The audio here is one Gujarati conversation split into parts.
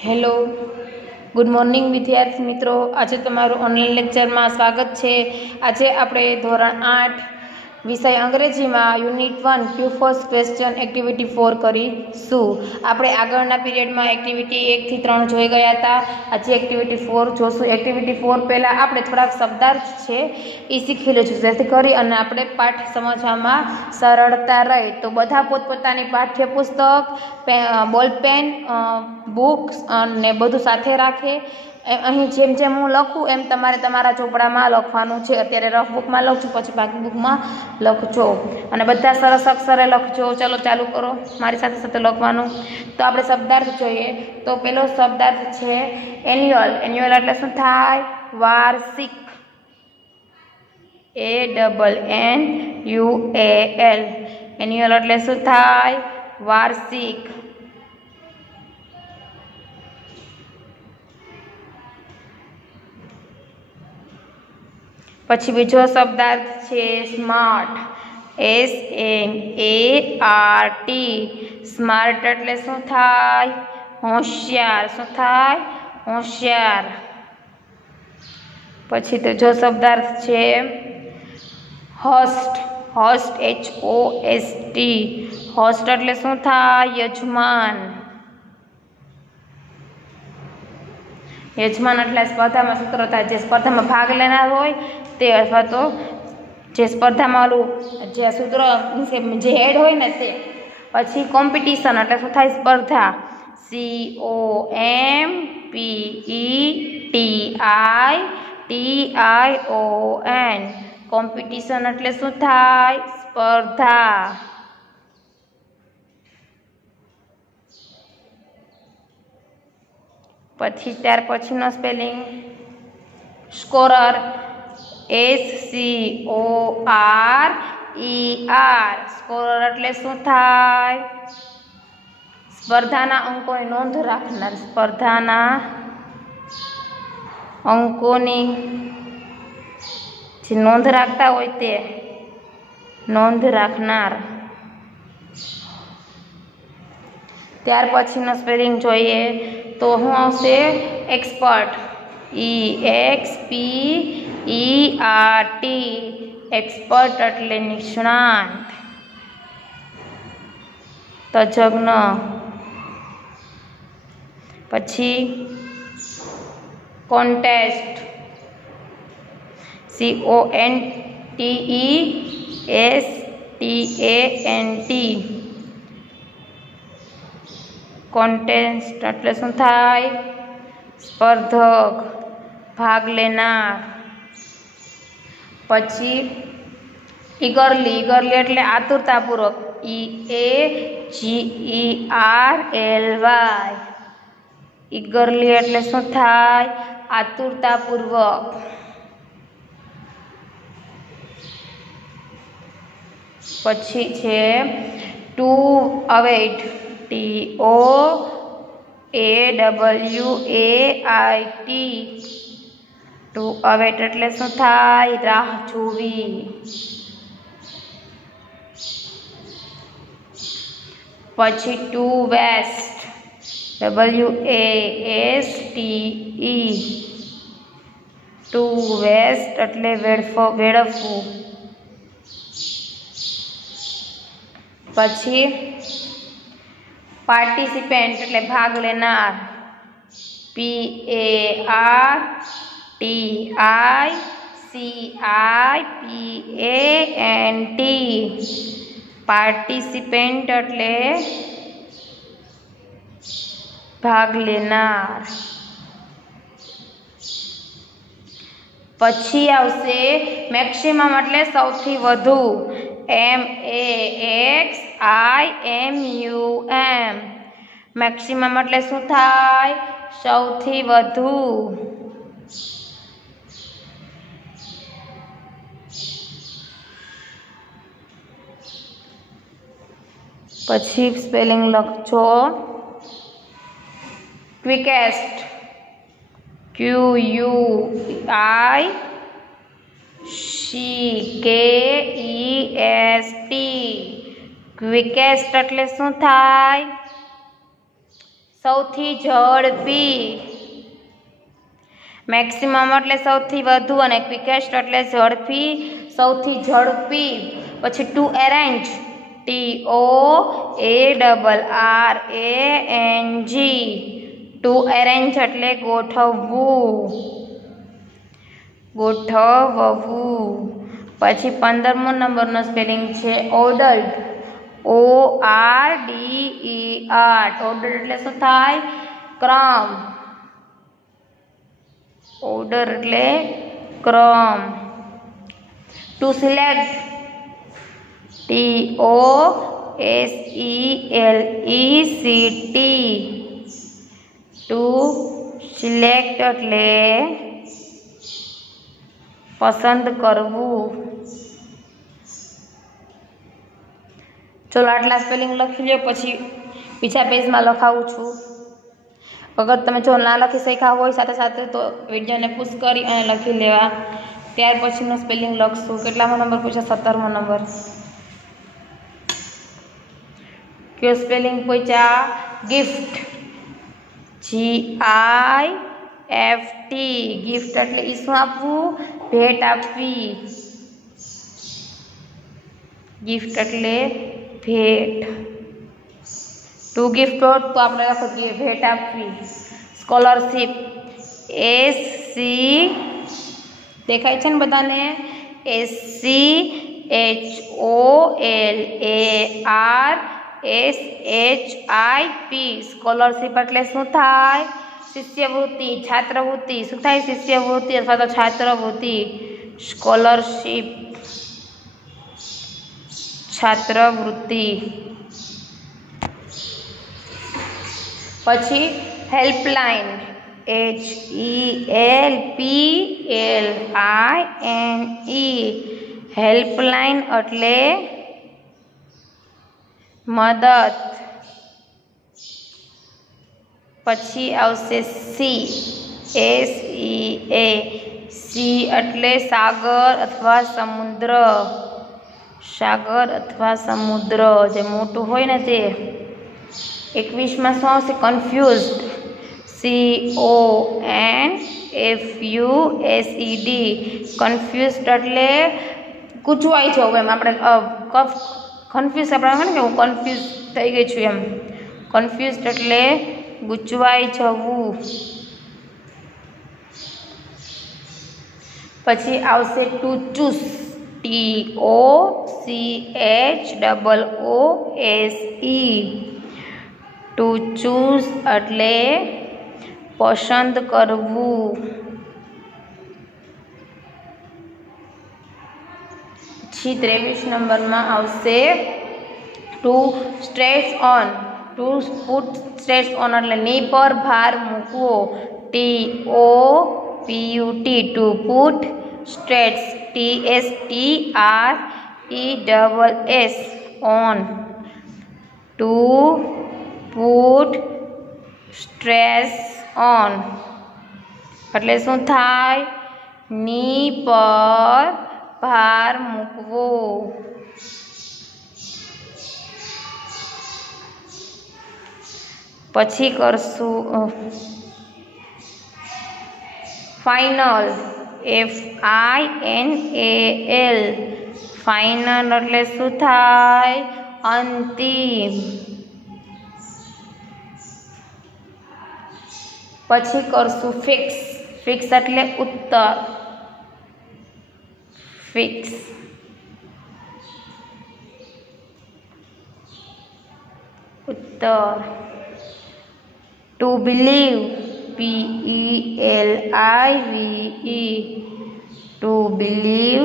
हेलो गुड मॉर्निंग विद्यार्थी मित्रों। आज तमारू ऑनलाइन लेक्चर में स्वागत है। आज आपणे धोरण 8 विषय अंग्रेजी में unit 1 Q first question activity 4 करीशू। आपणे आगळना पीरियड में एक्टिविटी 1 થી 3 જોઈ ગયા था। आज एक्टिविटी 4 जोशू। एक्टिविटी 4 पहला आपणे थोड़ा शब्दार्थ है ये शीखी लईशुं जेथी करी अने आपणे पाठ समजवामां सरलता रहे। तो बधा पोतपोतानी पाठ्यपुस्तक बॉलपेन बुक्स अने बधुं साथे राखे। અહીં જેમ જેમ હું લખું એમ તમારે તમારા ચોપડામાં લખવાનું છે। અત્યારે રફ બુકમાં લખજો, પછી બાકી બુકમાં લખજો અને બધા સરસ અક્ષરે લખજો। ચલો ચાલુ કરો મારી સાથે સાથે લખવાનું। તો આપણે શબ્દાર્થ જોઈએ। તો પેલો શબ્દાર્થ છે એન્યુઅલ। એન્યુઅલ એટલે શું થાય? વાર્ષિક। ANNUAL। એન્યુઅલ એટલે શું થાય? વાર્ષિક। પછી બીજો શબ્દાર્થ છે સ્માર્ટ। SMART। સ્માર્ટ એટલે શું થાય? હોશિયાર। શું થાય? હોશિયાર। પછી ત્રીજો શબ્દાર્થ છે હોસ્ટ। Host HOST। હોસ્ટ એટલે શું થાય? યજમાન। યજમાન એટલે સ્પર્ધામાં સૂત્રધાર, જે સ્પર્ધામાં ભાગ લેનાર હોય તે, અથવા તો જે સ્પર્ધામાં ઓલું જે સૂત્ર જે હેડ હોય ને તે। પછી કોમ્પિટિશન એટલે શું થાય? સ્પર્ધા। COMPETITION। કોમ્પિટિશન એટલે શું થાય? સ્પર્ધા। પછી ત્યાર પછીનો સ્પેલિંગ સ્કોરર। SCORER। સ્કોરર એટલે શું થાય? સ્પર્ધાના અંકોની નોંધ રાખનાર। સ્પર્ધાના અંકોની જે નોંધ રાખતા હોય તે, નોંધ રાખનાર। ત્યાર પછીનો સ્પેલિંગ જોઈએ તો શું આવશે? એક્સપર્ટ। EXPERT। એક્સપર્ટ એટલે નિષ્ણાત, તજજ્ઞ। પછી કોન્ટેસ્ટ। CONTESTANT। કોન્ટેસ્ટ એટલે શું થાય? સ્પર્ધક, ભાગ લેનાર। પછી ઈગરલી। ઈગરલી એટલે આતુરતાપૂર્વક। EAGERLY। ઈગરલી એટલે શું થાય? આતુરતાપૂર્વક। પછી છે to await. TOAWAIT। To await એટલે શું થાય? રાહ જોવી। પછી to waste. WASTE। To waste એટલે વેડફવું। પછી પાર્ટિસિપેન્ટ એટલે ભાગ લેનાર। PARTICIPANT। પાર્ટિસિપેન્ટ એટલે ભાગ લેનાર। પછી આવશે મેક્સિમમ એટલે સૌથી વધુ। MAXIMUM। મેક્સિમમ એટલે શું થાય? સૌથી વધુ। પછી સ્પેલિંગ લખજો ક્વિકેસ્ટ। QUICKEST। ક્વિકેસ્ટ એટલે શું થાય? સૌથી ઝડપી, મેક્સિમમ એટલે સૌથી વધુ અને ક્વિકેસ્ટ એટલે ઝડપી, સૌથી ઝડપી. પછી to arrange, TOARRANG, to arrange એટલે ગોઠવવું, ગોઠવવું. પછી 15મો નંબરનો સ્પેલિંગ છે ઓર્ડર્ડ, ORDER, ઓર્ડર એટલે શું થાય? ક્રમ, ઓર્ડર એટલે ક્રમ. To select, TOSELECT, to select એટલે પસંદ કરવું. ચલો આટલા સ્પેલિંગ લખી લો, પછી બીજા પેજમાં લખાવું છું. અગર તમે જો ના લખી શક્યા હોય સાથે સાથે તો વિડીયોને પુશ કરી અને લખી લેવા. ત્યાર પછીનો સ્પેલિંગ લખશું. કેટલામો નંબર પૂછ્યો? 17મો નંબર. કયો સ્પેલિંગ પૂછ્યા? ગિફ્ટ, GIFT, ગિફ્ટ એટલે ઈ શું આપવું? ભેટ આપવી. ગિફ્ટ એટલે ભેટ. ટુ ગિફ્ટ હોત તો આપણે લખવું જોઈએ ભેટ આપવી. સ્કોલરશિપ, SC, દેખાય છે ને બધાને? SCHOLARSHIP, સ્કોલરશિપ એટલે શું થાય? શિષ્યવૃત્તિ, છાત્રવૃત્તિ. શું થાય? શિષ્યવૃત્તિ અથવા તો છાત્રવૃત્તિ. સ્કોલરશિપ, છાત્રવૃત્તિ. પછી હેલ્પલાઇન, HELPLINE, હેલ્પલાઇન એટલે મદદ. પછી આવશે સી, SEA, સી એટલે સાગર અથવા સમુદ્ર. સાગર અથવા સમુદ્ર જે મોટું હોય ને તે. 21માં શું આવશે? કન્ફ્યુઝડ, CONFUSED, કન્ફ્યુઝડ એટલે ગૂંચવાઈ જવું એમ. આપણે કન્ફ્યુઝ આપણે કે હું કન્ફ્યુઝ થઈ ગઈ છું એમ. કન્ફ્યુઝડ એટલે ગૂંચવાઈ જવું. પછી આવશે to choose, TOCHOOSE, to choose એટલે પસંદ કરવું. પછી 23 નંબરમાં આવશે to stress on, to put stress on એટલે ની પર ભાર મૂકવો. TOPUT, to put stress, STRESS, on, to put stress on એટલે શું થાય? ની પર ભાર મૂકવો. પછી કરશું ફાઇનલ, FINAL, ફાઇનલ એટલે શું થાય? અંતિમ. પછી કરશું ફિક્સ, ફિક્સ એટલે ઉત્તર. ફિક્સ. ઉત્તર. To believe, BELIVE, to believe.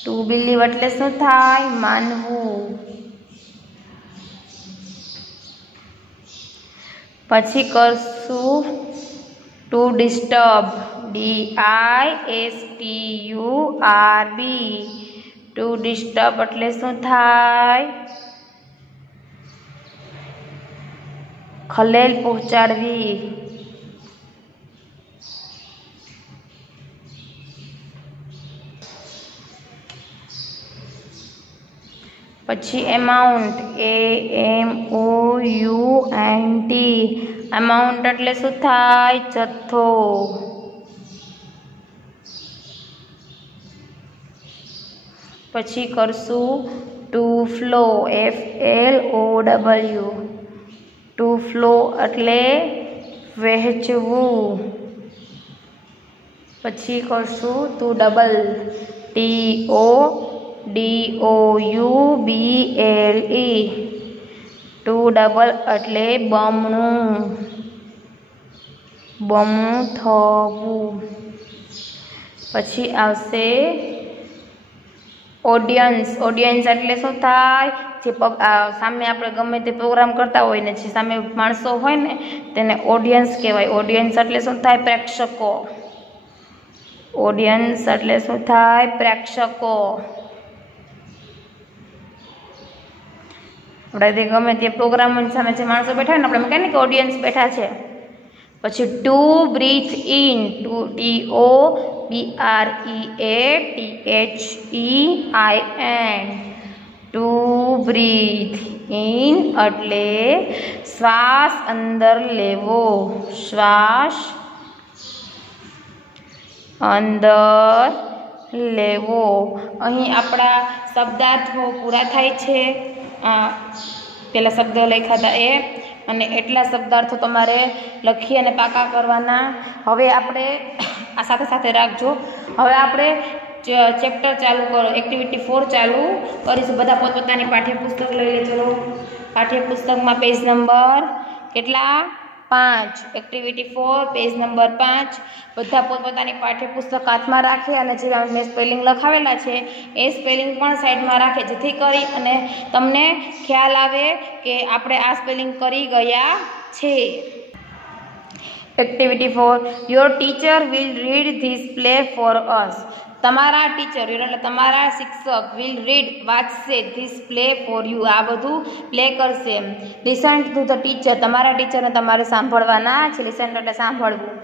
To believe એટલે શું થાય? માનવું. પછી કરશું to disturb, DISTURB, to disturb એટલે શું થાય? ખલેલ પહોંચાડવી. પછી એમાઉન્ટ, AMOUNT, એમાઉન્ટ એટલે શું થાય? જથ્થો. પછી કરશું to flow, FLOW, to flow એટલે વહેંચવું. પછી કરશું to double, TODOUBLE, to double એટલે બમણું, બમણું થવું. પછી આવશે ઓડિયન્સ, ઓડિયન્સ એટલે શું થાય? જે સામે આપણે ગમે તે પ્રોગ્રામ કરતા હોય ને, જે સામે માણસો હોય ને તેને ઓડિયન્સ કહેવાય. ઓડિયન્સ એટલે શું થાય? પ્રેક્ષકો. ઓડિયન્સ એટલે શું થાય? પ્રેક્ષકો. આપણે ગમે તે પ્રોગ્રામ સામે જે માણસો બેઠા ને આપણે કહે ને કે ઓડિયન્સ બેઠા છે. પછી to breathe in, TOBREATHEIN, to breathe in એટલે શ્વાસ અંદર લેવો, શ્વાસ અંદર લેવો. અહીં આપણા શબ્દાર્થો પૂરા થાય છે. પેલા શબ્દો લખ્યા હતા એ, અને એટલા શબ્દાર્થો તમારે લખી અને પાકા કરવાના. હવે આપણે આ સાથે સાથે રાખજો. હવે આપણે ચેપ્ટર ચાલુ કરો, એક્ટિવિટી 4 ચાલુ કરીશું. બધા પોતપોતાની પાઠ્યપુસ્તક લઈ લે. ચલો, પાઠ્યપુસ્તકમાં પેજ નંબર કેટલા? 5. Activity 4 page number 5. બધા પોતપોતાની પાઠ્યપુસ્તક હાથમાં રાખે અને જે મેં સ્પેલિંગ લખાવેલા છે એ સ્પેલિંગ પણ સાઈડમાં રાખે, જેથી કરી અને તમને ખ્યાલ આવે કે આપણે આ સ્પેલિંગ કરી ગયા છે. Activity 4, your teacher will read this play for us. તમારા ટીચર એટલે તમારા શિક્ષક વિલ રીડ વાંચશે ધીસ પ્લે ફોર યુ, આ બધું પ્લે કરશે. લિસન ટુ ધ ટીચર, તમારા ટીચરને તમારે સાંભળવાના છે. લિસન એટલે સાંભળવું.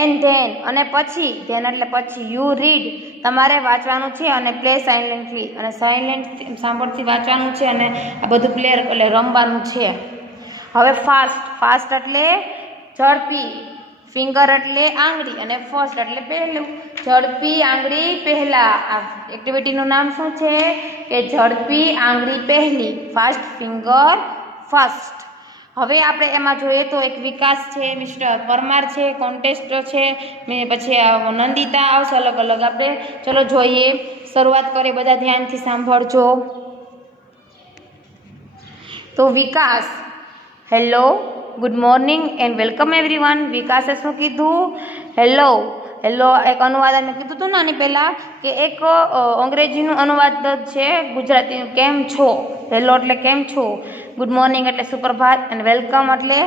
એન્ડ ધેન અને પછી, ધેન એટલે પછી, યુ રીડ તમારે વાંચવાનું છે અને પ્લે સાયલેન્ટલી, અને સાયલેન્ટ સાંભળથી વાંચવાનું છે અને આ બધું પ્લે એટલે રમવાનું છે. હવે ફાસ્ટ, ફાસ્ટ એટલે ઝડપી, ફિંગર એટલે આંગળી અને ફર્સ્ટ એટલે પહેલું. ઝડપી આંગળી પહેલા. આ એક્ટિવિટીનું નામ શું છે? કે ઝડપી આંગળી પહેલી, ફાસ્ટ ફિંગર ફર્સ્ટ. હવે આપણે એમાં જોઈએ તો એક વિકાસ છે, મિસ્ટર પરમાર છે, કોન્ટેસ્ટ છે, પછી નંદિતા આવશે, અલગ અલગ આપણે. ચલો જોઈએ, શરૂઆત કરીએ. બધા ધ્યાનથી સાંભળજો. તો Vikas, hello, good morning and welcome everyone. વિકાસે શું કીધું? હેલો. હેલો એક અનુવાદ મેં કીધું હતું ને આની પહેલાં કે એક અંગ્રેજીનું અનુવાદ છે ગુજરાતીનું, કેમ છો. હેલો એટલે કેમ છો, ગુડ મોર્નિંગ એટલે સુપ્રભાત, અને વેલકમ એટલે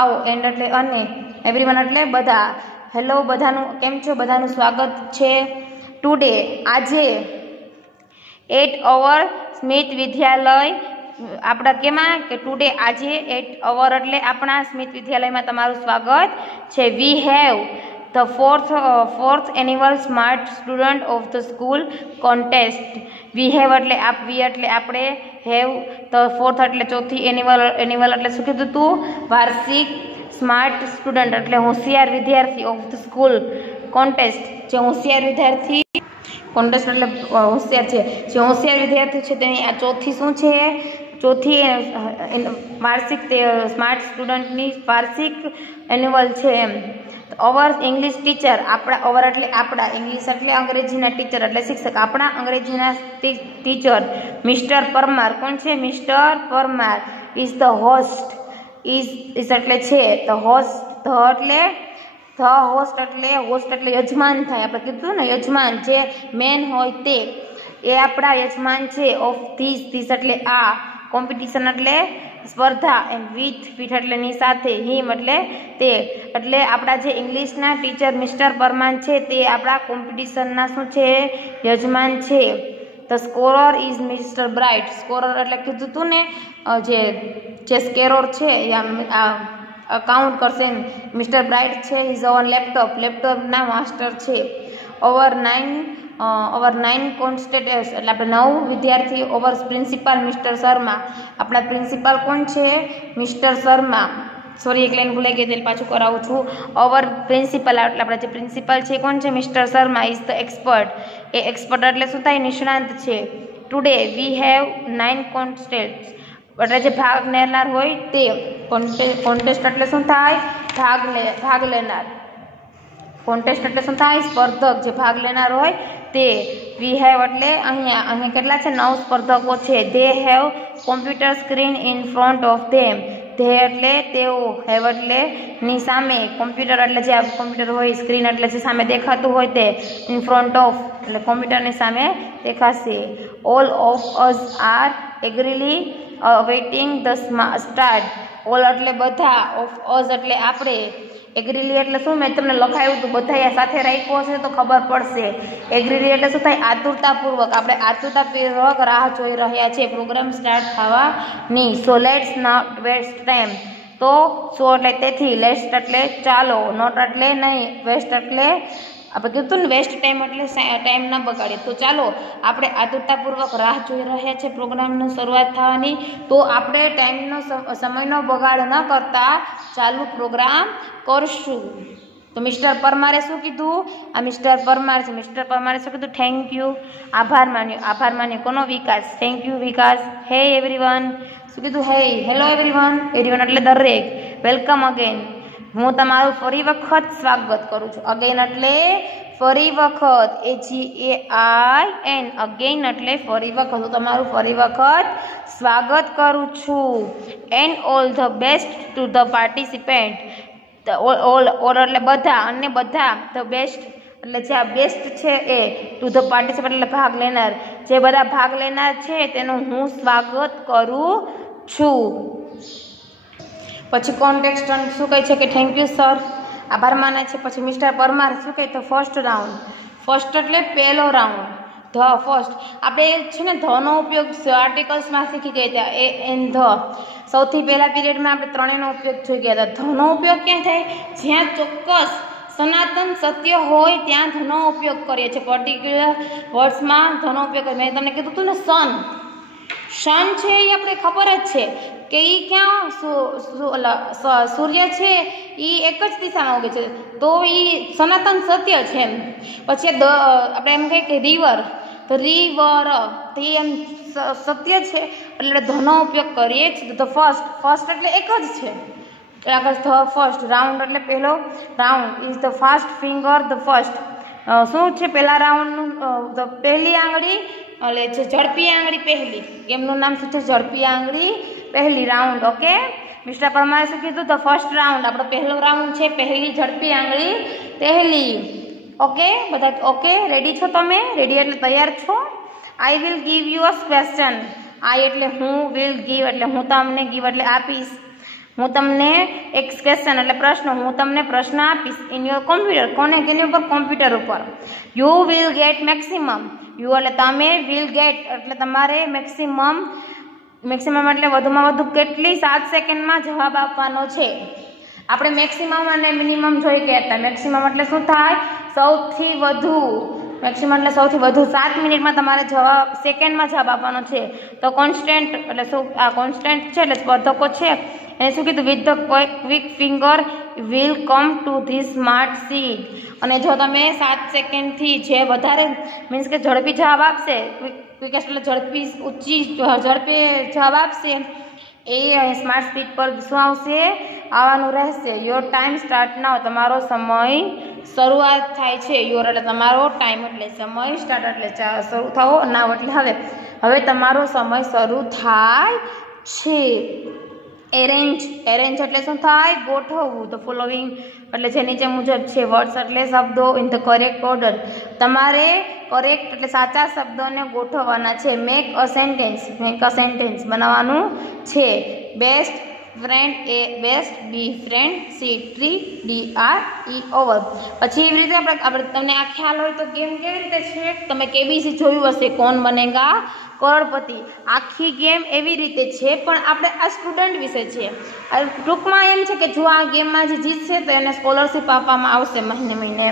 આવો, એન્ડ એટલે અને, એવરીવન એટલે બધા. હેલો બધાનું કેમ છો, બધાનું સ્વાગત છે. ટુડે આજે, એટ અવર સ્મિથ વિદ્યાલય, આપણા કેમાં કે ટુડે આજે, એટ અવર એટલે આપણા સ્મિથ વિદ્યાલયમાં તમારું સ્વાગત છે. We have the fourth annual smart student of the school contest. We have એટલે વી એટલે આપણે, હેવ ધ ફોર્થ એટલે ચોથી, એન્યુઅલ એટલે શું કીધું તું? વાર્ષિક. સ્માર્ટ સ્ટુડન્ટ એટલે હોશિયાર વિદ્યાર્થી, ઓફ ધ સ્કૂલ કોન્ટેસ્ટ જે હોશિયાર વિદ્યાર્થી, કોન્ટેસ્ટ એટલે હોશિયાર છે, જે હોશિયાર વિદ્યાર્થી છે તેની આ ચોથી શું છે? ચોથી વાર્ષિક, તે સ્માર્ટ સ્ટુડન્ટની વાર્ષિક એન્યુઅલ છે એમ. અવર ઇંગ્લિશ ટીચર, આપણા, અવર એટલે આપણા, ઇંગ્લિશ એટલે અંગ્રેજીના ટીચર એટલે શિક્ષક, આપણા અંગ્રેજીના ટીચર મિસ્ટર પરમાર. કોણ છે? Mister Parmar. Is the host, is એટલે છે, ધ હોસ્ટ, હોસ્ટ એટલે યજમાન થાય. આપણે કીધું ને યજમાન, જે મેન હોય તે, એ આપણા યજમાન છે. ઓફ ધીસ એટલે આ, કોમ્પિટિશન એટલે સ્પર્ધા, એન્ડ વિથ એટલે ની સાથે, હિમ એટલે તે, એટલે આપણા જે ઇંગ્લિશના ટીચર મિસ્ટર પરમાર છે તે આપણા કોમ્પિટિશનના શું છે? યજમાન છે. The scorer is mister bright. Scorer એટલે કીધું તું ને જે સ્કેરોર છે કાઉન્ટ કરશે, મિસ્ટર બ્રાઇટ છે. ઇઝ ઓન લેપટોપના માસ્ટર છે. ઓવર 9 ઓવર 9 કોન્સ્ટેન્ટ્સ એટલે આપણે 9 વિદ્યાર્થી ઓવર પ્રિન્સિપાલ મિસ્ટર શર્મા. આપણા પ્રિન્સિપાલ કોણ છે? મિસ્ટર શર્મા. સોરી એક લાઈન ભૂલાઈ ગઈ એટલે પાછું કરાવું છું. ઓવર પ્રિન્સિપલ એટલે આપણા જે પ્રિન્સિપલ છે કોણ છે? Mister Sharma is the expert. A expert એટલે શું થાય? નિષ્ણાંત છે. ટુડે વી હેવ 9 કોન્ટેસ્ટન્ટ્સ એટલે જે ભાગ લેનાર હોય તે. કોન્ટેસ્ટ એટલે શું થાય? ભાગ લેનાર. કોન્ટેસ્ટ એટલે શું થાય? સ્પર્ધક, જે ભાગ લેનાર હોય તે. વી હેવ એટલે અહીંયા કેટલા છે? 9 સ્પર્ધકો છે. They have computer screen in front of them. They એટલે તેઓ, હેવ એટલે ની સામે, કોમ્પ્યુટર એટલે જે કોમ્પ્યુટર હોય, સ્ક્રીન એટલે જે સામે દેખાતું હોય તે, ઇન ફ્રન્ટ ઓફ એટલે કોમ્પ્યુટરની સામે દેખાશે. All of us are eagerly waiting the start. All એટલે બધા, ઓફ અસ એટલે આપણે, એગ્રીલી એટલે શું? મેં તમને લખાયું હતું, બધા સાથે રાખ્યો હશે તો ખબર પડશે. એગ્રીલી એટલે શું થાય? આતુરતાપૂર્વક, આપણે આતુરતાપૂર્વક રાહ જોઈ રહ્યા છે પ્રોગ્રામ સ્ટાર્ટ થવાની. So let's not waste time. તો સો એટલે તેથી, લેટ્સ એટલે ચાલો, નોટ એટલે નહીં, વેસ્ટ એટલે આપણે કીધું ને વેસ્ટ ટાઈમ એટલે ટાઈમ ના બગાડીએ. તો ચાલો આપણે આતુરતાપૂર્વક રાહ જોઈ રહ્યા છે પ્રોગ્રામની શરૂઆત થવાની. તો આપણે ટાઈમનો સમયનો બગાડ ન કરતા ચાલુ પ્રોગ્રામ કરશું. તો મિસ્ટર પરમારે શું કીધું? આ મિસ્ટર પરમાર છે. મિસ્ટર પરમારે શું કીધું? થેન્ક યુ, આભાર માન્યો. આભાર માન્યો કોનો? Vikas. Thank you Vikas. Hey everyone શું કીધું? હે હેલો એવરીવન. એવરીવન એટલે દરેક. Welcome again. હું તમારું ફરી વખત સ્વાગત કરું છું. અગેન એટલે ફરી વખત. AGAIN અગેન એટલે ફરી વખત. હું તમારું ફરી વખત સ્વાગત કરું છું. And all the best to the participant. All એટલે બધા, અને બધા. ધ બેસ્ટ એટલે જે આ બેસ્ટ છે એ, ટુ ધ પાર્ટિસિપેન્ટ એટલે ભાગ લેનાર. જે બધા ભાગ લેનાર છે તેનું હું સ્વાગત કરું છું. પછી કોન્ટેસ્ટન્ટ શું કહે છે કે થેન્ક યુ સર, આભાર માને છે. પછી મિસ્ટર પરમાર શું કહે? તો ફર્સ્ટ રાઉન્ડ. ફર્સ્ટ એટલે પહેલો રાઉન્ડ. The first. આપણે છે ને ધનો ઉપયોગ આર્ટિકલ્સમાં શીખી ગયા હતા. A N the. સૌથી પહેલા પીરિયડમાં આપણે ત્રણેયનો ઉપયોગ જોઈ ગયા હતા. ધનો ઉપયોગ ક્યાં થાય? જ્યાં ચોક્કસ સનાતન સત્ય હોય ત્યાં ધનો ઉપયોગ કરીએ છીએ. પર્ટિક્યુલર વર્ડ્સમાં ધનો ઉપયોગ કરીએ. મેં તમને કીધું હતું ને સન છે એ આપણે ખબર જ છે કે એ ક્યાં સૂર્ય છે એ એક જ દિશામાં ઉગે છે, તો એ સનાતન સત્ય છે એમ. પછી આપણે એમ કહીએ કે રિવર, તો રિવર તે એમ સત્ય છે એટલે ધનો ઉપયોગ કરીએ છીએ. ધ ફર્સ્ટ એટલે એક જ છે. આગળ ધ ફર્સ્ટ. રાઉન્ડ એટલે પહેલો round. Is the fast finger the first. શું છે પહેલા રાઉન્ડનું? પહેલી આંગળી એટલે છે ઝડપી આંગળી પહેલી. ગેમનું નામ શું છે? ઝડપી આંગળી પહેલી. રાઉન્ડ. ઓકે. મિસ્ટર પરમારે શું કીધું? The first round. આપણો પહેલો રાઉન્ડ છે પહેલી ઝડપી આંગળી પહેલી. ઓકે બધા? ઓકે રેડી છો તમે? રેડી એટલે તૈયાર છો? I will give you a question. I એટલે હું, વિલ ગીવ એટલે હું તમને, ગીવ એટલે આપીશ. હું તમને એક ક્વેશ્ચન એટલે પ્રશ્ન, હું તમને પ્રશ્ન આપીશ. In your computer. કોને? કેની ઉપર? કોમ્પ્યુટર ઉપર. You will get maximum. You એટલે તમે, વિલ ગેટ એટલે તમારે, મેક્સિમમ એટલે વધુમાં વધુ કેટલી 7 સેકન્ડમાં જવાબ આપવાનો છે. આપણે મેક્સિમમ અને મિનિમમ જોઈ ગયા હતા. મેક્સિમમ એટલે શું થાય? સૌથી વધુ. મેક્સિમમ એટલે સૌથી વધુ. 7 મિનિટમાં તમારે સેકન્ડમાં જવાબ આપવાનો છે. તો કોન્સ્ટન્ટ એટલે શું? આ કોન્સ્ટન્ટ છે એટલે સ્પર્ધકો છે. એને શું કીધું? With the quick finger will come to this smart seat. અને જો તમે 7 સેકન્ડથી જે વધારે મીન્સ કે ઝડપી જવાબ આપશે, ક્વિકેસ્ટ એટલે ઝડપી, ઊંચી ઝડપે જવાબ આપશે, એ સ્માર્ટ સ્પીડ પર શું આવશે? આવવાનું રહેશે. Your time start now. તમારો સમય શરૂઆત થાય છે. યોર એટલે તમારો, ટાઈમ એટલે સમય, સ્ટાર્ટ એટલે શરૂ થવો, નાવ એટલે હવે તમારો સમય શરૂ થાય છે. એરેન્જ એટલે શું થાય? ગોઠવવું. ધ ફોલોવિંગ એટલે જે નીચે મુજબ છે. વર્ડ્સ એટલે શબ્દો ઇન ધ કરેક્ટ ઓર્ડર. તમારે કરેક્ટ એટલે સાચા શબ્દોને ગોઠવવાના છે. મેક અ સેન્ટેન્સ બનાવવાનું છે. Best friend A best, B friend, C tree, D R E over. પછી એવી રીતે આપણે તમને આ ખ્યાલ હોય તો ગેમ કેવી રીતે છે? તમે કેબીસી જોયું હશે, કોણ બનેગા કરોડપતિ. આખી ગેમ એવી રીતે છે, પણ આપણે આ સ્ટુડન્ટ વિશે છે. ટૂંકમાં એમ છે કે જો આ ગેમમાં જે જીતશે તો એને સ્કોલરશીપ આપવામાં આવશે મહિને.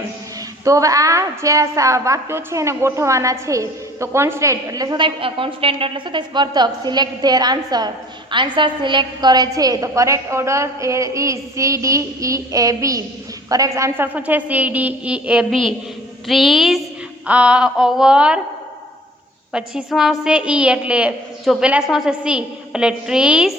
તો હવે આ જે વાક્યો છે એને ગોઠવવાના છે. તો કોન્સ્ટન્ટ એટલે શું થાય? કોન્સ્ટન્ટ એટલે શું થાય? સ્પર્ધક. Select their answer. Answer select કરે છે. તો correct order is CDEAB. Correct answer શું છે? CDEAB. ટ્રીઝ ઓવર, પછી શું આવશે? E એટલે જો પેલા શું આવશે? C એટલે trees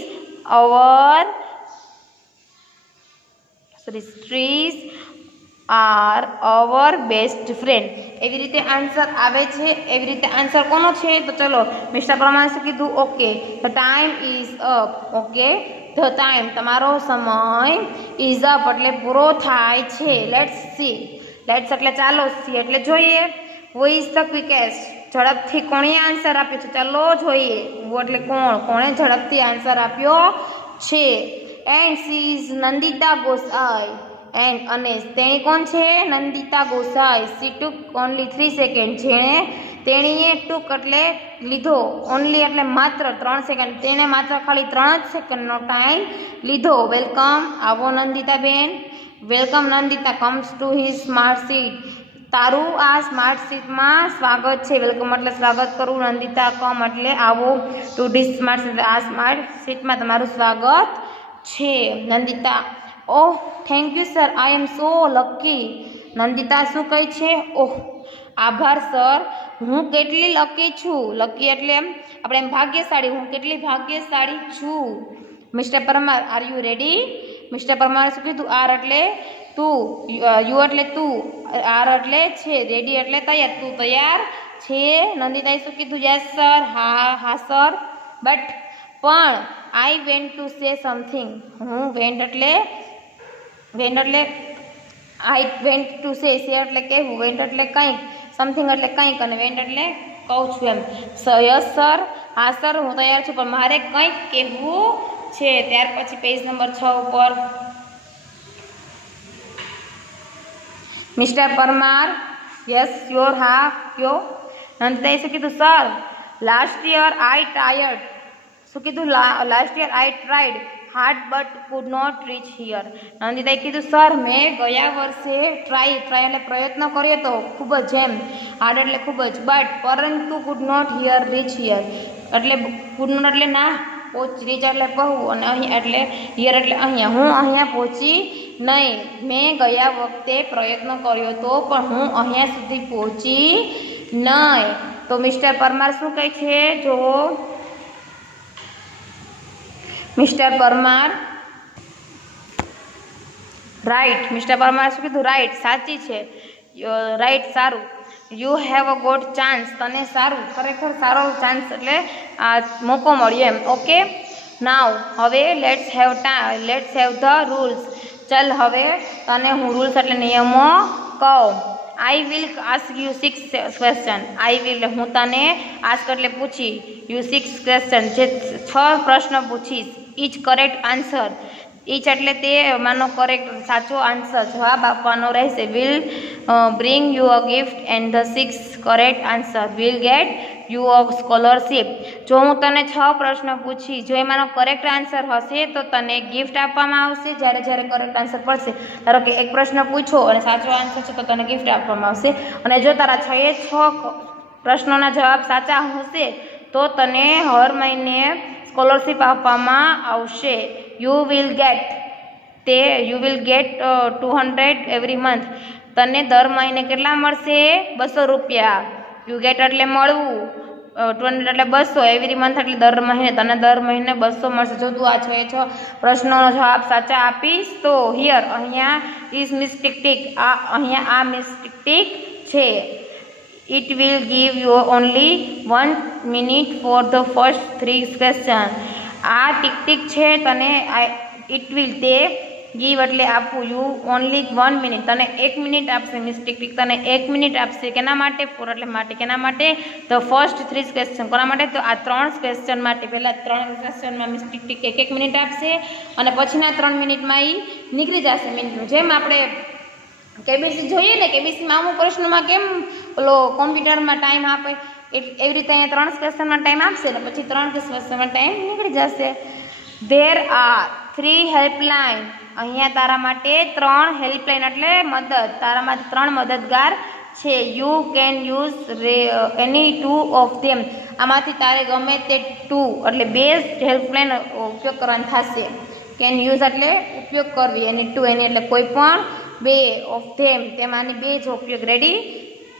are our best friend. એવી રીતે આન્સર આવે છે. એવી રીતે આન્સર કોનો છે? તો ચલો મિસ્ટર પરમારે શું કીધું? Okay, the time is up. Okay, the time તમારો સમય ઇઝ અપ એટલે પૂરો થાય છે. Let's see. લેટ્સ એટલે ચાલો, સી એટલે જોઈએ. Who is the quickest? ઝડપથી કોણે આન્સર આપ્યો છે? ચાલો જોઈએ. હુ એટલે કોણ? કોણે ઝડપથી આન્સર આપ્યો છે? And she is Nandita Gosai. And અને તેણી કોણ છે? નંદિતા ગોસાઈ. સી ટુક ઓનલી 3 સેકન્ડ. તેણીએ ટુક એટલે લીધો. ઓનલી એટલે માત્ર 3 સેકન્ડ. તેણે માત્ર ખાલી 3 જ સેકન્ડનો ટાઈમ લીધો. વેલકમ. આવો નંદિતાબેન. Welcome Nandita comes to his smart seat. તારું આ સ્માર્ટ સીટમાં સ્વાગત છે. વેલકમ એટલે સ્વાગત કરવું. નંદિતા કમ એટલે આવો. ટુ ધિસ સ્માર્ટ સીટ આ સ્માર્ટ સીટમાં તમારું સ્વાગત છે. Nandita oh thank you sir, I am so lucky. Nandita શું કહે છે? ઓહ આભાર સર, હું કેટલી લકી છું. લકી એટલે એમ આપણે એમ ભાગ્યશાળી. હું કેટલી ભાગ્યશાળી છું. Mister Parmar are you ready? Mister પરમારે શું કીધું? આર એટલે તું, યુ એટલે તું, આર એટલે છે, રેડી એટલે તૈયાર. તું તૈયાર છે? નંદિતાએ શું કીધું? Yes sir. હા સર. બટ પણ આઈ વેન્ટ ટુ સે સમથિંગ. હું વેન્ટ એટલે આઈ વેન્ટ ટુ સે એટલે કહેવું, વેન્ટ એટલે કંઈક, સમથિંગ એટલે કંઈક, અને વેન્ટ એટલે કહું છું એમ. Yes sir. હા સર હું તૈયાર છું, પણ મારે કંઈક કહેવું છે. ત્યાર પછી પેજ નંબર 6 ઉપર મિસ્ટર પરમાર યસ યોર. હા કયો? નંદિતાએ શું કીધું? Sir last year I tired. શું કીધું? Last year I tried hard but could not reach here. નંદિતાએ કીધું સર મેં ગયા વર્ષે ટ્રાય એટલે પ્રયત્ન કર્યો તો ખૂબ જ, એમ હાર્ડ એટલે ખૂબ જ, બટ પરંતુ કુડ નોટ રીચ હિયર એટલે કુડ નોટ એટલે ના પહોંચી, રીચ એટલે પહોંચવું, અને અહીં એટલે હિયર એટલે અહીંયા. હું અહીંયા પહોંચી નહીં. મેં ગયા વખતે પ્રયત્ન કર્યો તો પણ હું અહીંયા સુધી પહોંચી નહીં. તો મિસ્ટર પરમાર શું કહે છે? જુઓ mister Parmar right. Mister Parmar શું કીધું? રાઈટ સાચી છે. રાઈટ સારું. You have a God chance. તને સારું, ખરેખર સારો ચાન્સ એટલે મોકો મળ્યો એમ. ઓકે નાવ હવે લેટ્સ હેવ ધ રૂલ્સ. ચલ હવે તને હું રૂલ્સ એટલે નિયમો કહું. I will ask you 6 question. I will હું તને આસ્ક એટલે પૂછી, યુ 6 ક્વેશ્ચન જે 6 પ્રશ્ન પૂછીશ. Inch correct answer. ઈચ એટલે તે માનો કરેક્ટ સાચો આન્સર જવાબ આપવાનો રહેશે. Will bring you a gift and the 6 correct answer will get you a scholarship. જો હું તને 6 પ્રશ્ન પૂછી, જો એમાંનો કરેક્ટ આન્સર હશે તો તને ગિફ્ટ આપવામાં આવશે. જ્યારે કરેક્ટ આન્સર પડશે, ધારો કે એક પ્રશ્ન પૂછો અને સાચો આન્સર છે તો તને ગિફ્ટ આપવામાં આવશે. અને જો તારા 6 પ્રશ્નોના જવાબ સાચા હશે તો તને હર મહિને સ્કોલરશીપ આપવામાં આવશે. You will get 200 every month. તને દર મહિને કેટલા મળશે? 200 રૂપિયા. યુ ગેટ એટલે મળવું, 200 એટલે 200, એવરી મંથ એટલે દર મહિને. તને દર મહિને 200 મળશે જો તું આ 6 પ્રશ્નોનો જવાબ સાચા આપીશ તો. હિયર અહીંયા ઇઝ મિસ્ટેક. અહીંયા આ મિસ્ટેક છે. It will give you only 1 minute for the first 3 question. આ ટીક છે તને. ઇટ વિલ તે ગીવ એટલે આપવું, યુ ઓનલી 1 મિનિટ તને 1 મિનિટ આપશે. મિસ્ટેક તને 1 મિનિટ આપશે. કેના માટે? ફોર એટલે માટે. કેના માટે? The first 3 question. કોના માટે? તો આ 3 ક્વેશ્ચન માટે. પહેલા 3 ક્વેશ્ચનમાં મિસ્ટેક 1 મિનિટ આપશે અને પછીના 3 મિનિટમાં એ નીકળી જશે મિનિટનું. જેમ આપણે કેબીસી જોઈએ ને, કેબીસીમાં અમુક પ્રશ્નોમાં કેમ ઓલો કોમ્પ્યુટરમાં ટાઈમ આપે એવી રીતે અહીંયા 3 ક્વેશ્ચનમાં ટાઈમ આપશે ને પછી 3 ક્વેશ્ચનમાં ટાઈમ નીકળી જશે. There are 3 helpline. અહીંયા તારા માટે 3 હેલ્પલાઇન એટલે મદદ, તારા માટે 3 મદદગાર છે. You can use any 2 of them. આમાંથી તારે ગમે તે 2 એટલે 2 હેલ્પલાઇન ઉપયોગ કરવાનો થશે. કેન યુઝ એટલે ઉપયોગ કરવી, એની 2 એની એટલે કોઈ પણ 2 ઓફ ધેમ, તેમાંની 2 જ ઉપયોગ. રેડી?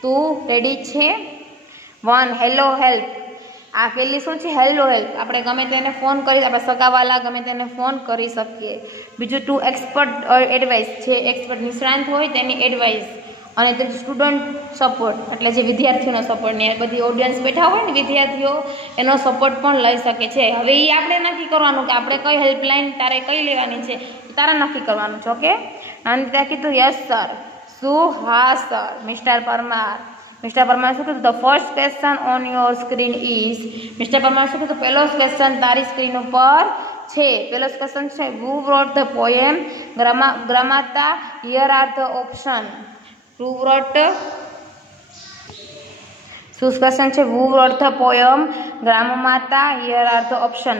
તું રેડી છે? 1 હેલો હેલ્પ. આ પહેલી શું છે? Hello help. આપણે ગમે તેને ફોન કરી, આપણે સગાવાલા ગમે તેને ફોન કરી શકીએ. બીજું 2 એક્સપર્ટ એડવાઇસ છે, એક્સપર્ટ નિષ્ણાંત હોય તેની એડવાઇસ. અને તે સ્ટુડન્ટ સપોર્ટ એટલે જે વિદ્યાર્થીઓનો સપોર્ટ, ને બધી ઓડિયન્સ બેઠા હોય ને વિદ્યાર્થીઓ, એનો સપોર્ટ પણ લઈ શકે છે. હવે એ આપણે નક્કી કરવાનું કે આપણે કઈ હેલ્પલાઇન તારે કઈ લેવાની છે, તારે નક્કી કરવાનું છે. ઓકે? અને ત્યાં કીધું યસ સર. શું? હા sir. Mister Parmar. Mister Parmar શું કીધું? The first question on your screen is. Mister Parmar શું કીધું? પહેલો ક્વેશ્ચન તારી સ્ક્રીન ઉપર છે. પહેલો ક્વેશ્ચન છે who wrote the poem Gramamata? Here are the option. Who wrote? શું ક્વેશ્ચન છે? Who wrote the poem Gramamata? Here are the option.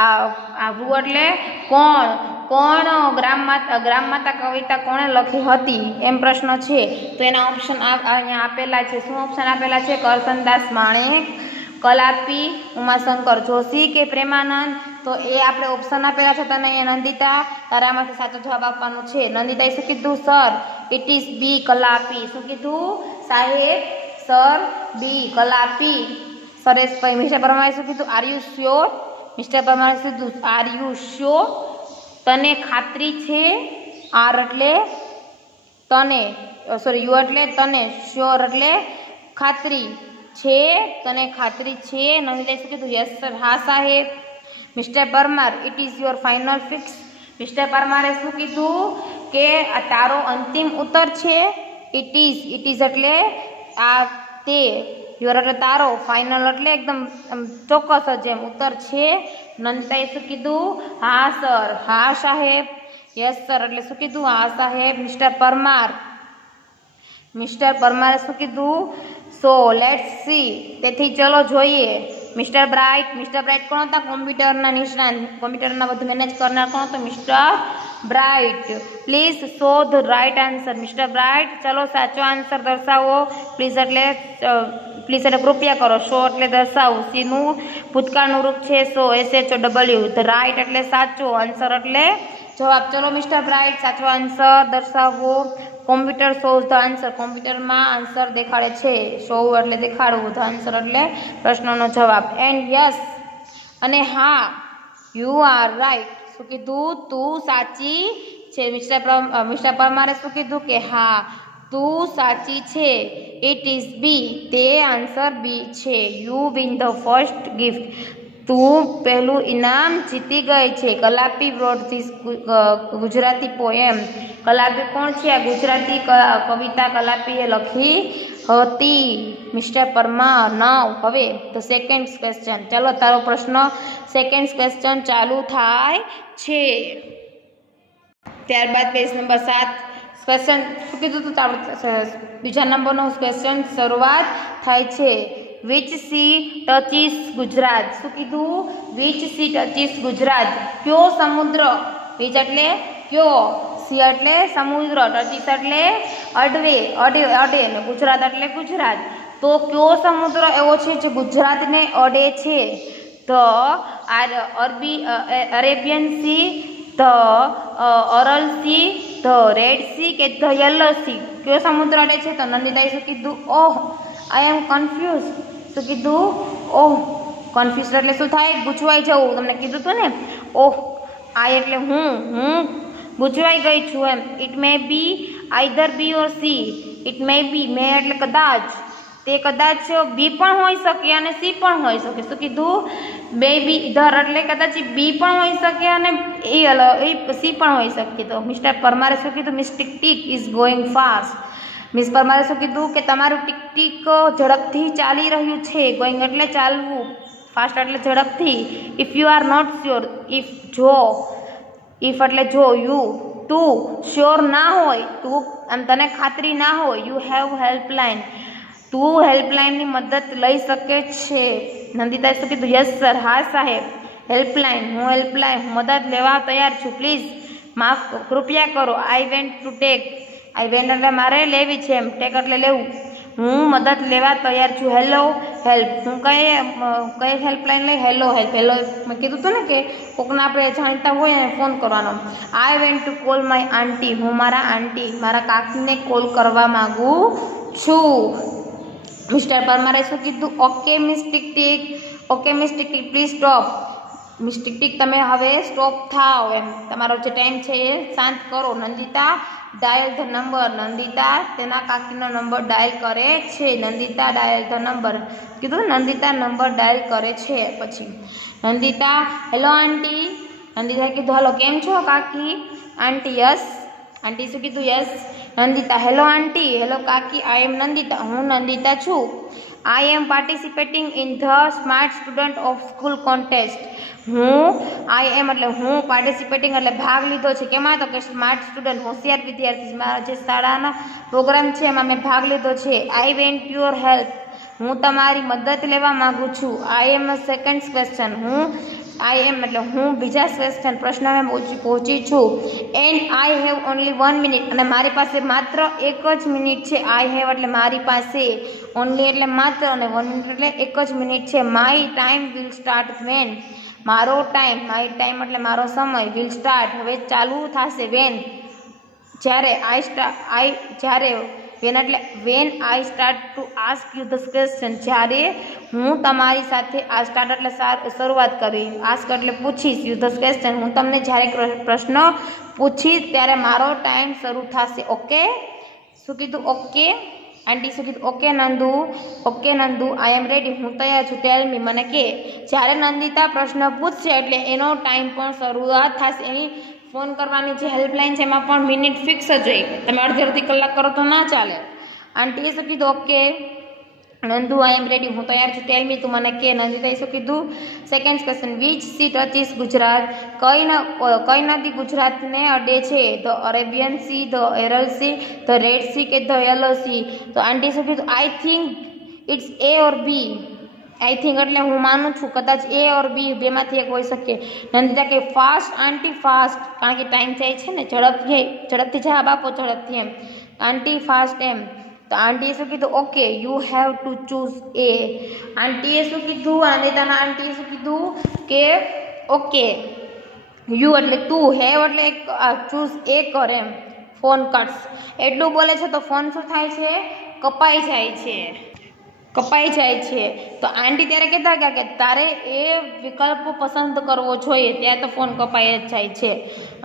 આ who એટલે કોણ, કોણ ગ્રામમાતા કવિતા કોણે લખી હતી એમ પ્રશ્ન છે. તો એના ઓપ્શન અહીંયા આપેલા છે. શું ઓપ્શન આપેલા છે? કરસનદાસ માણેક, કલાપી, ઉમાશંકર જોશી કે પ્રેમાનંદ. તો એ આપણે ઓપ્શન આપેલા છે તને અહીંયા. નંદિતા, તારે આમાંથી સાચો જવાબ આપવાનો છે. નંદિતાએ શું કીધું? Sir it is B Kalapi. શું કીધું સાહેબ? Sir B Kalapi. Sureshbhai. Mister પરમારે શું કીધું? Are you sure. મિસ્ટર પરમારે શું કીધું? Are you sure. તને ખાતરી છે? આર એટલે તને, સોરી યુ એટલે તને, શ્યોર એટલે ખાતરી છે, તને ખાતરી છે. નંદિતાએ શું કીધું? Yes sir. હા સાહેબ. Mister Parmar it is your final fix. Mister પરમારે શું કીધું કે આ તારો અંતિમ ઉત્તર છે? ઇટ ઇઝ એટલે આ તે, યોર એટલે તારો, ફાઇનલ એટલે એકદમ ચોક્કસ જ એમ ઉત્તર છે. નંદિતાએ શું કીધું? હા સર. હા સાહેબ. યસ સર એટલે શું કીધું? હા સાહેબ. મિસ્ટર પરમારે શું કીધું? So let's see. તેથી ચલો જોઈએ. મિસ્ટર બ્રાઇટ કોણ હતા? કોમ્પ્યુટરના નિષ્ણાંત, કોમ્પ્યુટરના બધું મેનેજ કરનાર કોણ હતો? Mister Bright. Please show the right answer. Mister Bright ચલો સાચો આન્સર દર્શાવો. પ્લીઝ એટલે કૃપયા કરો. શો એટલે દર્શાવું. સીનું ભૂતકાળનું રૂપ છે સો, SHOW. ધ રાઇટ એટલે સાચો, આન્સર એટલે જવાબ. ચલો મિસ્ટર બ્રાઇટ સાચો આન્સર દર્શાવો. Computer shows the answer. કોમ્પ્યુટરમાં આન્સર દેખાડે છે. શો એટલે દેખાડવું, ધ આન્સર એટલે પ્રશ્નનો જવાબ. એન્ડ યસ અને હા, યુ આર રાઇટ. શું કીધું? તું સાચી છે. મિસ્ટર પરમારે શું કીધું કે હા તું સાચી છે. It is B. તે આન્સર બી છે. You win the first gift. તું પહેલું ઇનામ જીતી ગઈ છે. Kalapi wrote this Gujarati poem. Kalapi કોણ છે? આ ગુજરાતી કવિતા કલાપીએ લખી હતી. મિસ્ટર પરમાર. નાવ હવે ધ સેકન્ડ ક્વેશ્ચન. ચાલો તારો પ્રશ્ન સેકન્ડ ક્વેશ્ચન ચાલુ થાય છે. ત્યારબાદ પેજ નંબર 7 ક્વેશ્ચન શું કીધું તું? બીજા નંબરનો ક્વેશ્ચન શરૂઆત થાય છે. Which sea touches Gujarat. શું કીધું? Which sea touches Gujarat. કયો સમુદ્ર? વિચ એટલે કયો, સી એટલે સમુદ્ર, ટચીસ એટલે અડે, અને ગુજરાત એટલે ગુજરાત. તો કયો સમુદ્ર એવો છે જે ગુજરાતને અડે છે? The Arabian Sea, the Aral Sea, the Red Sea કે ધ યલો સી. કયો સમુદ્ર અડે છે? તો નંદિતાએ શું કીધું? Oh I am confuse. શું કીધું? ઓહ. કન્ફ્યુઝ એટલે શું થાય? ગૂંચવાઈ જવું. તમને કીધું હતું ને. ઓહ આઈ એટલે હું ગૂંચવાઈ ગઈ છું એમ. It may be either B or C. It may be, may એટલે કદાચ, તે કદાચ બી પણ હોઈ શકે અને સી પણ હોઈ શકે. શું કીધું? બે બી ઇધર એટલે કદાચ બી પણ હોઈ શકે અને એ સી પણ હોઈ શકે. તો મિસ્ટર પરમારે શું કીધું? Miss tick tick is going fast. Miss પરમારે શું કીધું? કે તમારું ટીક ટીક ઝડપથી ચાલી રહ્યું છે. ગોઈંગ એટલે ચાલવું, ફાસ્ટ એટલે ઝડપથી. If you are not sure. If એટલે જો, યુ તું શ્યોર ના હોય, તું તને ખાતરી ના હોય, યુ હેવ હેલ્પલાઇન. તું હેલ્પલાઇનની મદદ લઈ શકે છે. નંદિતાએ શું કીધું? Yes sir. હા સાહેબ. હેલ્પલાઇન, હું મદદ લેવા તૈયાર છું. પ્લીઝ माफ कृपया करो। I went to take. I went एटले मारे लेवी छे, टेक एटले लेवुं। हूँ मदद लेवा तैयार छूं। Hello help. हूँ कई हेल्पलाइन लई? Hello help. हेलो मैं कीधुं तो ने के कोकने आपणे जाणता होय ने फोन करवानो। I went to call my aunty. हूँ मारा आंटी मारा काकीने कॉल करवा मांगू छूं। मिस्टर परमारे शुं कीधुं? Okay miss tick tick. Okay miss tick tick please stop. Miss tick tick तमे हवे स्टॉप थाओ एम तमारो जे टाइम छे ए शांत करो। Nandita dial the number. Nandita तेना काकीनो नंबर डायल करे छे। नंदिता डायल ध नंबर कीधुं नंदिता नंबर डायल करे छे। पछी नंदिता हेलो आंटी। नंदिता कीधुं हेलो केम छो काकी? Aunty yes. आंटी शुं कीधुं? Yes. Nandita hello aunty. Hello काकी। I am Nandita. हूँ नंदिता छूं। I am participating in the smart student of school contest. हूँ आई एम एटले हूँ पार्टिसिपेटिंग एटले भाग लीधो छे। केमां? तो के स्मार्ट स्टूडेंट होशियार विद्यार्थी मारा जे शाळाना प्रोग्राम छे एमां मैं भाग लीधो छे। I went your help. हूँ तमारी मदद लेवा मांगू छूं। I am a second question. हूँ आई एम एटले हूँ बीजा क्वेश्चन प्रश्न में पहुंची छूं। And I have only 1 minute अने मारी पासे मात्र 1 ज मिनिट छे। आई हेव एटले मारी पासे, ओनली एटले मात्र अने 1 मिनिट एटले 1 ज मिनिट छे। My time will start when. मारो टाइम, माय टाइम एटले मारो समय, विल स्टार्ट हवे चालू थाशे व्हेन ज्यारे ज्यारे वेन एटले when I start to ask you this question ज्यारे हूँ तमारी साथे आ स्टार्ट एटले शरूआत करी, आस्क एटले पूछीश, यू दिस क्वेश्चन हूँ तमने ज्यारे प्रश्न पूछीश त्यारे मारो टाइम शरू थशे। ओके शुं कीधुं? ओके। आंटी शुं कीधुं? Okay Nandu. Okay Nandu I am ready. हूँ तैयार छूं। टेल मी मने के। ज्यारे नंदिता प्रश्न पूछशे एटले एनो टाइम पण शरूआत थशे। एनी फोन करवानी जे हेल्पलाइन छे एमां पण मिनिट फिक्स ज होय। तमे अर्धी कलाक करो तो ना चाले। आंटीए शुं कीधुं? Okay Nandu I am ready. हूँ तैयार छूं। टेल मी तू मने के। नंदिताए शुं कीधुं? सेकंड क्वेश्चन विच सी टचीस गुजरात। कई नदी गुजरात ने अडे छे? ध अरेबियन सी, ध एरल सी, ध रेड सी के ध येलो सी। तो आंटी शुं कीधुं? आई थिंक इट्स ए और बी। आई थिंक एटले हूँ मानु छूं कदाच ए और बी बेमांथी एक होई शके। नंदिता के फास्ट आंटी फास्ट, कारण के टाइम जाय छे ने झड़पथी जवाब आपो झड़पथी एम। आंटी फास्ट एम। तो आंटीए शुं कीधुं? Okay you have to choose A. आंटीए शुं कीधुं? नंदिताना आंटीए शुं कीधुं के ओके यू एटले टू, हैव एटले चूज ए कर एम। फोन कट्स एटलू बोले छे तो फोन शुं थाय छे? कपाई जाय छे। कपाई जाय छे। तो आंटी त्यारे कहेता के तारे ए विकल्प पसंद करवो जोईए, त्यारे तो फोन कपाई ज जाय छे।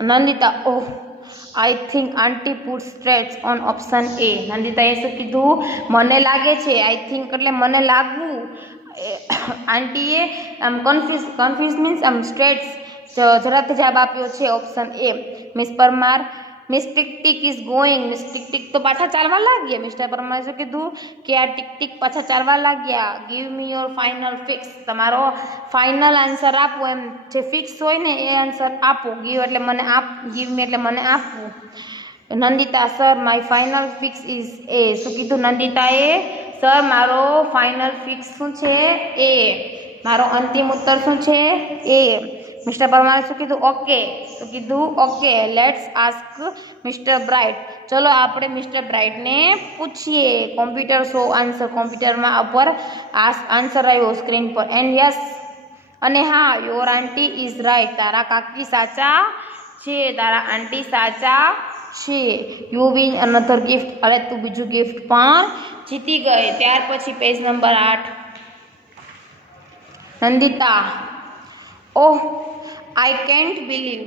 Nandita oh I think aunty put stretch on option A. नंदिताए शुं कीधुं? मने लागे छे। आई थिंक एटले मने लागवू। आंटीए आम कन्फ्यूज मीन्स आम स्ट्रेच झड़पथी जवाब आप्यो छे option A. Miss Parmar miss tick tick is going. Miss tick tick तो पाछा चालवा लाग्या। मिस्टर परमारे शुं कीधुं के आ टिक-टिक पाछा चालवा लाग्या। Give me your final fix. तमारो फाइनल आंसर आपो एम जे फिक्स होय ने ए आंसर आपो। गिव एटले मने आप, गिव मी एटले मने आपवू। Nandita sir my final fix is A. शुं कीधुं नंदिताए? सर मारो फाइनल फिक्स शुं छे? ए। मारो अंतिम उत्तर शुं छे? ए। मिस्टर परमारे शुं कीधुं? ओके। तो कीधुं okay let's ask mister Bright. चलो आपणे मिस्टर ब्राइट ने पूछीए। Computer show answer. कॉम्प्यूटर में ऊपर आंसर आव्यो स्क्रीन पर। एंड यस अने हाँ योर आंटी इज राइट। तारा काकी साचा छे। तारा आंटी साचा छे। You win another gift. अरे तू बीजू गिफ्ट पण जीती गई। त्यार पछी page number 8। Nandita oh I can't believe.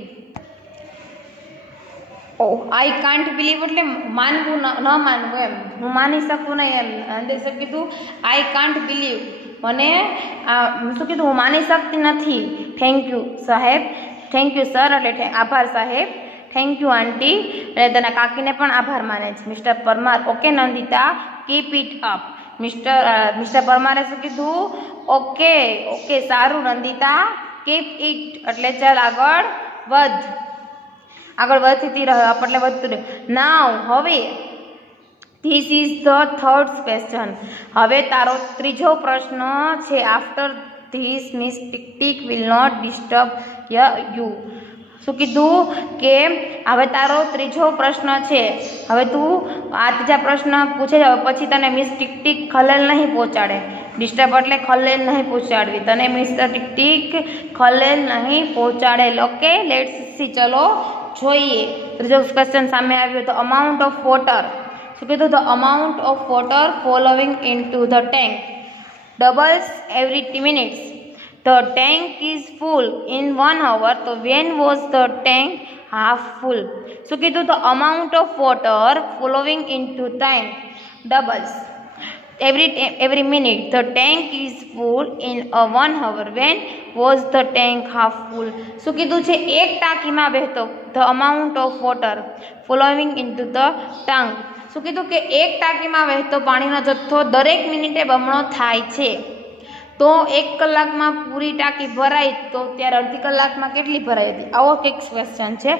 Oh I can't believe एटले मानवू न मानवू एम। हूँ मानी सकूँ नहीं एम। नंदिता कीधुं आई कांट बिलीव मने शुं कीधुं? हूँ मानी सकती नथी। थैंक यू साहेब। थैंक यू सर एटले आभार साहेब। थैंक यू आंटी एटले तेना काकीने पण आभार माने छे। Mister Parmar okay Nandita keep it up. Mister परमारे शुं कीधुं? ओके ओके सारू नंदिता कीप इट एटले चल आगळ वध। आगळ वधती रह એટલે વધતું રહે। नाउ હવે this is the third question. હવે તારો ત્રીજો પ્રશ્ન છે। After this miss tick tick will not disturb you. શું કીધું કે હવે તારો ત્રીજો પ્રશ્ન છે, હવે તું આ ત્રીજા પ્રશ્ન પૂછે છે, પછી તને મિસ ટીક ટીક ખલેલ નહીં પહોંચાડે. ડિસ્ટર્બ એટલે ખલેલ નહીં પહોંચાડવી, તને મિસ્ટર ટીક ટીક ખલેલ નહીં પહોંચાડે. Okay, let's see. ચલો જોઈએ. ત્રીજો ક્વેશ્ચન સામે આવ્યો. ધ અમાઉન્ટ ઓફ વોટર, શું કીધું? The amount of water following into the tank doubles every 2 minutes. The tank is full in 1 hour. So when was the tank half full? So kiddu the amount of water flowing into tank doubles every minute. The tank is full in 1 hour. When was the tank half full? So kiddu છે એક ટાંકીમાં વહેતો. The amount of water flowing into the tank. શું કીધું કે એક ટાંકીમાં વહેતો પાણીનો જથ્થો દરેક મિનિટે બમણો થાય છે. તો 1 કલાકમાં પૂરી ટાંકી ભરાય તો ત્યારે અડધી કલાકમાં કેટલી ભરાઈ હતી? આવો કંઈક ક્વેશ્ચન છે.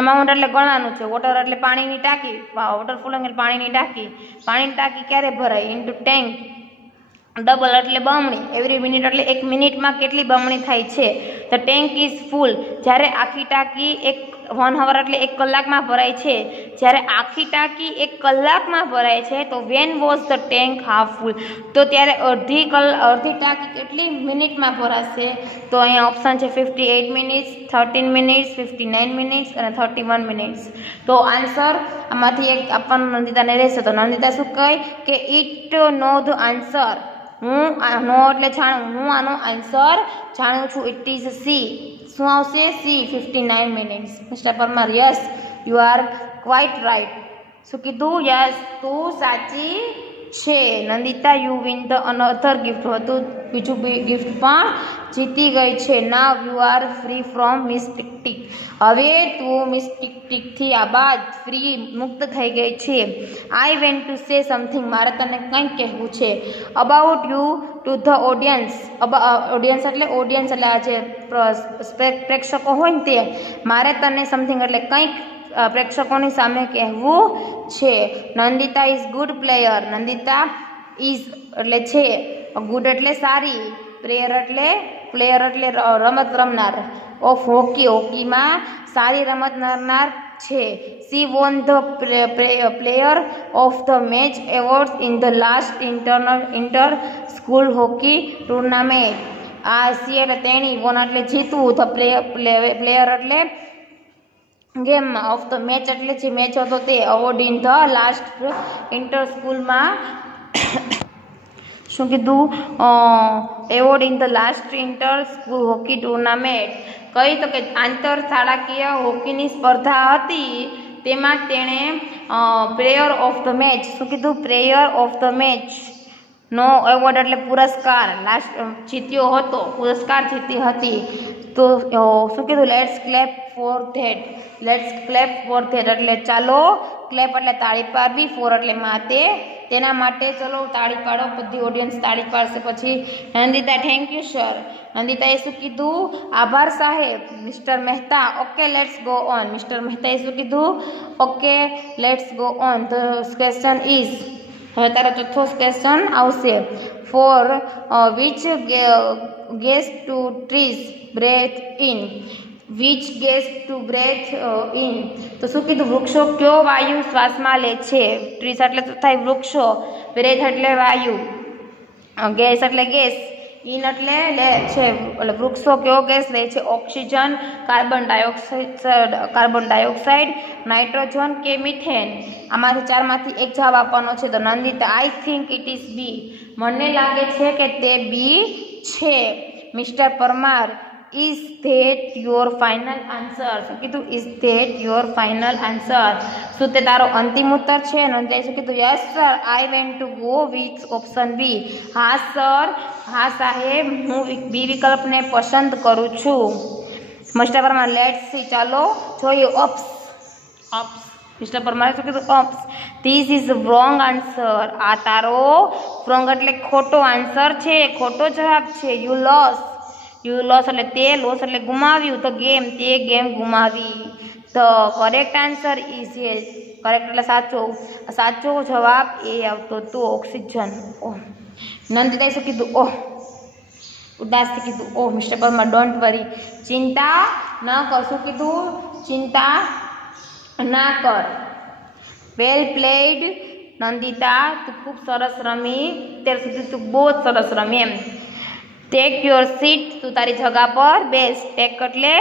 અમાઉન્ટ એટલે ગણવાનું છે, વોટર એટલે પાણીની ટાંકી, વોટર ફ્લોઈંગ એટલે પાણીની ટાંકી. પાણીની ટાંકી ક્યારે ભરાય? ઇન્ટુ ટેન્ક ડબલ એટલે બમણી. એવરી મિનિટ એટલે 1 મિનિટમાં કેટલી બમણી થાય છે? ધ ટેન્ક ઇઝ ફૂલ જ્યારે આખી ટાંકી 1 hour એટલે 1 કલાકમાં ભરાય છે. જ્યારે આખી ટાંકી 1 કલાકમાં ભરાય છે તો when was the tank half full? તો ત્યારે અડધી ટાંકી કેટલી મિનિટમાં ભરાશે? તો અહીંયા ઓપ્શન છે 58 મિનિટ્સ, 13 મિનિટ્સ, 59 મિનિટ્સ અને 31 મિનિટ્સ. તો આન્સર આમાંથી એક આપવાનું નંદિતાને રહેશે. તો નંદિતા શું કહે કે ઇટ નો ધ આન્સર. હું નો એટલે જાણું, હું આનો આન્સર જાણું છું. It is C. શું આવશે? C, 59 minutes. Mister Parmar, yes you are quite right. શું કીધું? યસ, તું સાચી છે. Nandita you win the another gift. હતું બીજું ગિફ્ટ પણ જીતી ગઈ છે. Now you are free from miss tick tick. હવે તું મિસ ટીક ટીકથી આ બાદ ફ્રી મુક્ત થઈ ગઈ છે. આઈ વેન્ટ ટુ સે સમથિંગ. મારે તને કંઈક કહેવું છે. About you to the audience. Audience એટલે આ જે પ્રેક્ષકો હોય ને તે. મારે તને સમથિંગ એટલે કંઈક પ્રેક્ષકોની સામે કહેવું છે. Nandita is good player. Nandita is એટલે છે, ગુડ એટલે સારી, પ્લેયર એટલે રમત રમનાર, ઓફ હોકી હોકીમાં સારી રમત રમનાર છે. C won the player of the match award in the last inter school hockey tournament. આ સી એટલે તેણી, વોન એટલે જીતવું, ધ પ્લેયર એટલે ગેમમાં, ઓફ ધ મેચ એટલે જે મેચ હતો તે, award in the last inter સ્કૂલમાં શું કીધું? Award in the last inter school hockey tournament. કઈ તો કે આંતરશાળાકીય હોકીની સ્પર્ધા હતી તેમાં તેણે પ્લેયર ઓફ ધ મેચ. શું કીધું? પ્લેયર ઓફ ધ મેચ નો એવોર્ડ એટલે પુરસ્કાર લાસ્ટ જીત્યો હતો, પુરસ્કાર જીતી હતી. તો શું કીધું? Let's clap for that. Let's clap for that એટલે ચાલો, ક્લેપ એટલે તાળી પાડવી, ફોર એટલે માટે, તેના માટે ચલો તાળી પાડો. બધી ઓડિયન્સ તાળી પાડશે. પછી નંદિતા, થેન્ક યુ સર. નંદિતાએ શું કીધું? આભાર સાહેબ. Mister Mehta, okay let's go on. Mister મહેતાએ શું કીધું? Okay let's go on. The question is, હવે તારો ચોથો ક્વેશ્ચન આવશે. For which gas to trees breathe in. Which gas to breathe in. તો શું કીધું? વૃક્ષો કયો વાયુ શ્વાસમાં લે છે? ટ્રીઝ એટલે થાય વૃક્ષો, બ્રેથ એટલે વાયુ, ગેસ એટલે ગેસ, ઇન એટલે લે છે. એટલે વૃક્ષો કયો ગેસ લે છે? ઓક્સિજન, કાર્બન ડાયોક્સાઇડ, નાઇટ્રોજન કે મિથેન. આમાંથી ચારમાંથી એક જવાબ આપવાનો છે. તો Nandita, I think it is B. મને લાગે છે કે તે બી છે. Mister Parmar, is that your final answer. શું કીધું? Is that your final answer. શું તે તારો અંતિમ ઉત્તર છે? નંદિતાએ શું કીધું? Yes sir, I went to go with option B. હા સર, હા સાહેબ, હું બી વિકલ્પને પસંદ કરું છું. Mister Parmar, let's see. ચાલો જોઈએ. ઓપ્સ. મિસ્ટર પરમારે શું કીધું? Ops. This is wrong answer. આ તારો રોંગ એટલે ખોટો આન્સર છે, ખોટો જવાબ છે. યુ લોસ એટલે તે, લોસ એટલે ગુમાવ્યું. તો ગેમ, તે ગેમ ગુમાવી. The correct answer is yes. Correct એટલે સાચો જવાબ એ આવતો હતો, ઓક્સિજન. ઓહ, નંદિતાએ શું કીધું? ઓહ, ઉદાસથી કીધું ઓહ મિસ્ટર પરમાર ડોન્ટ વરી, ચિંતા ન કર. શું કીધું? ચિંતા ના કર. વેલ પ્લેડ નંદિતા, તું ખૂબ સરસ રમી, અત્યાર સુધી તું બહુ જ સરસ રમી એમ. ટેક યોર સીટ, તું તારી જગ્યા પર બેસ. ટેક એટલે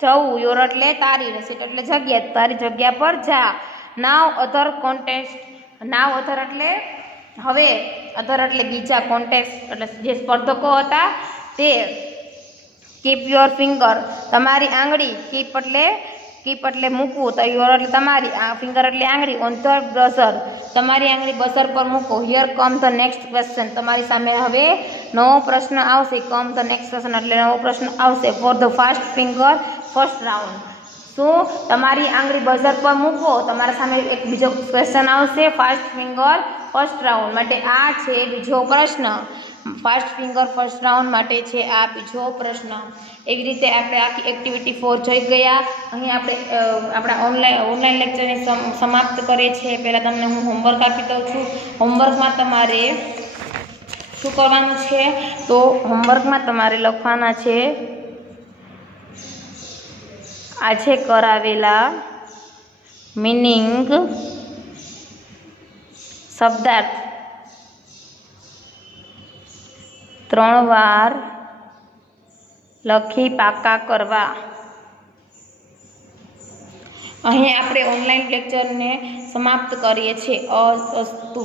જવું, યોર એટલે તારી, સીટ એટલે જગ્યા, તારી જગ્યા પર જા. નાવ અધર કોન્ટેસ્ટ, નાવ અધર એટલે હવે, અધર એટલે બીજા, કોન્ટેસ્ટ એટલે જે સ્પર્ધકો હતા તે. કીપ યોર ફિંગર, તમારી આંગળી, કીપ એટલે મૂકવું, તો યોર એટલે તમારી, ફિંગર એટલે આંગળી, ઓન ધ બઝર, તમારી આંગળી બઝર પર મૂકો. Here come the next question, તમારી સામે હવે નવો પ્રશ્ન આવશે. કમ ધ નેક્સ્ટ ક્વેશ્ચન એટલે નવો પ્રશ્ન આવશે. For the fast finger first round, શું તમારી આંગળી બઝર પર મૂકો, તમારા સામે એક બીજો ક્વેશ્ચન આવશે. ફાસ્ટ ફિંગર ફર્સ્ટ રાઉન્ડ માટે આ છે બીજો પ્રશ્ન. ફાસ્ટ ફિંગર ફર્સ્ટ રાઉન્ડ માટે છે આ બીજો પ્રશ્ન. એવી રીતે આપણે આખી એક્ટિવિટી 4 જોઈ ગયા. અહીં આપણે આપણા ઓનલાઈન લેક્ચરને સમાપ્ત કરીએ છીએ. પહેલાં તમને હું હોમવર્ક આપી દઉં છું. હોમવર્કમાં તમારે શું કરવાનું છે? તો હોમવર્કમાં તમારે લખવાના છે આજે કરાવેલા મિનિંગ શબ્દાર્થ 3 વાર લખી પાકા કરવા. અહીં આપણે ઓનલાઈન લેક્ચરને સમાપ્ત કરીએ છીએ. અસ્તુ.